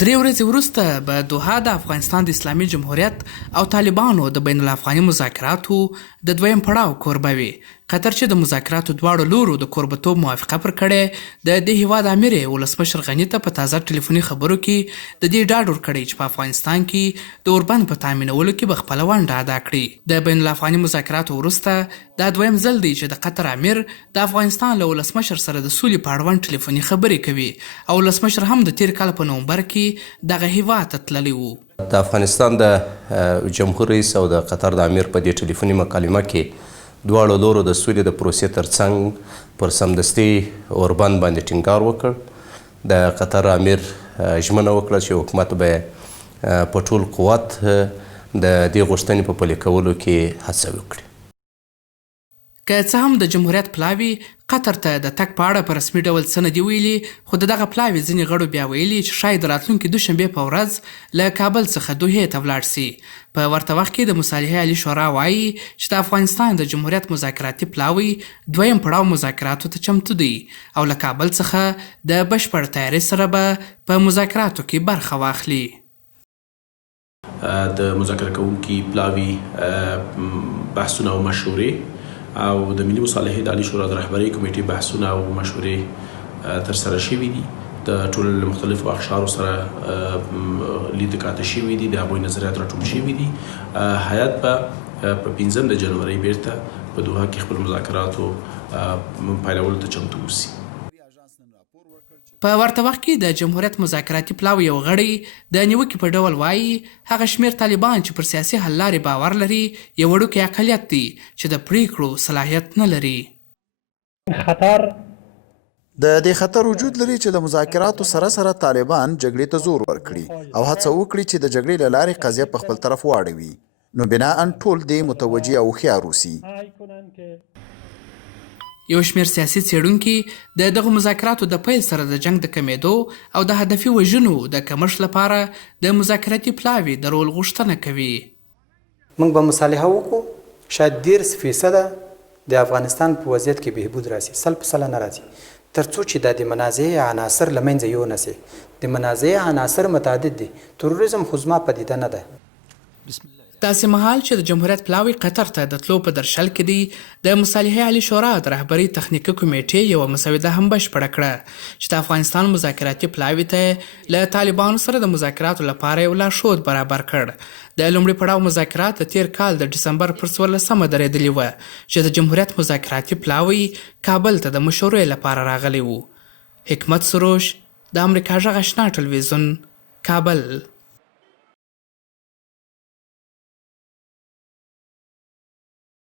درې ورځې وروسته به دوحه د افغانستان د اسلامي جمهوریت او طالبانو د بین الافغاني مذاکراتو د دویم پړاو کوربه وي. قطر چې د مذاکراتو دواړو لورو د کوربتوب موافقه پر کړې، د دې هیواد امیر ولسمشر غني ته په تازه ټلیفوني خبرو کې د دې ډاډ ورکړی چې په افغانستان کې د اوربند په تامینولو کې به خپله ونډه ادا کړي. د بین الافغاني مذاکراتو وروسته دا دویم ځل دی چې د قطر امیر د افغانستان له ولسمشر سره د سولې په اړوند ټلیفوني خبرې کوي او ولسمشر هم د تیر کال په نومبر کې دغه هیواد ته تللی و. د افغانستان د جمهور رئیس او د قطر د امیر په دې ټلیفوني مکالمه کې دواړو لورو د سولې د پروسې ترڅنګ پر سمدستي اوربند باندې ټینګار وکړ. د قطر امیر ژمنه وکړه چې حکومت به په ټول قوت د دې غوښتنې په پلي کولو کې هڅه وکړي. که څه هم د جمهوریت پلاوي قطر ته د تګ په اړه په رسمي ډول څه نه دي ویلي، خو د دغه پلاوي ځینې غړو بیا ویلي چې شاید د راتلونکي دوشنبې په ورځ له کابل څخه دوحې ته ولاړ سي. په ورته وخت کې د مصالحې عالي شورا وایي چې د افغانستان د جمهوریت مذاکراتي پلاوي دویم پړاو مذاکراتو ته چمتو دی او له کابل څخه د بشپړ تیاري سره به په مذاکراتو کې برخه واخلي. د مذاکره کوونکي پلاوي بحثونه او مشورې او د ملي مصالحې د عالي شورا د رهبرۍ کمیټې بحثونه او مشورې ترسره شوي دي. د ټولو له مختلفو اقشارو سره لید کاته شوي دي، د هغوی نظریات راټول شوي دي. هیات به په 5 د جنورۍ بیرته په دوحه کې خپل مذاکراتو پیلولو ته چمتو اوسي. په ورته وخت کې د جمهوریت مذاکراتي پلاوي یو غړی د نیوکې په ډول وایي هغه شمېر طالبان چې پر سیاسي حل لارې باور لري یو وړوکی اقلیت دی چې د پریکړو صلاحیت نه لري. خطر د دې خطر وجود لري چې د مذاکراتو سره سره طالبان جګړې ته زور ورکړي او هڅه وکړي چې د جګړې له لارې قضیه په خپل طرف واړوي، نو بناءً ټول دې متوجه او هوښیار اوسي. یو شمېر سیاسي څېړونکي د دغو مذاکراتو د پیل سره د جنګ د کمیدو او د هدفي وژنو د کمښت لپاره د مذاکراتي پلاوي د رول غوښتنه کوي. موږ به مصالحه وکړو، شاید 10% د افغانستان په وضعیت کې بهبود راسي، 100% نه راځي، تر څو چې د منازعه عناصر له منځه یونه سي. د منازعه عناصر متعدد دي، تروریزم خو زما پدیده نه ده. داسې مهال چې د جمهوریت پلاوي قطر ته د تلو په درشل کې دی، د مصالحې عالي شورا د رهبرۍ تخنیکي کمیټې یوه مسوده هم بشپړه کړه چې د افغانستان مذاکراتي پلاوي ته له طالبانو سره د مذاکراتو لپاره یو لارښود برابر کړ. د لومړي پړاو مذاکرات د تیر کال د ډسمبر پر 14 درېدلي وه چې د جمهوریت مذاکراتي پلاوي کابل ته د مشورې لپاره راغلی و. حکمت سروش، د امریکاغږ آشنا ټلویزیون، کابل.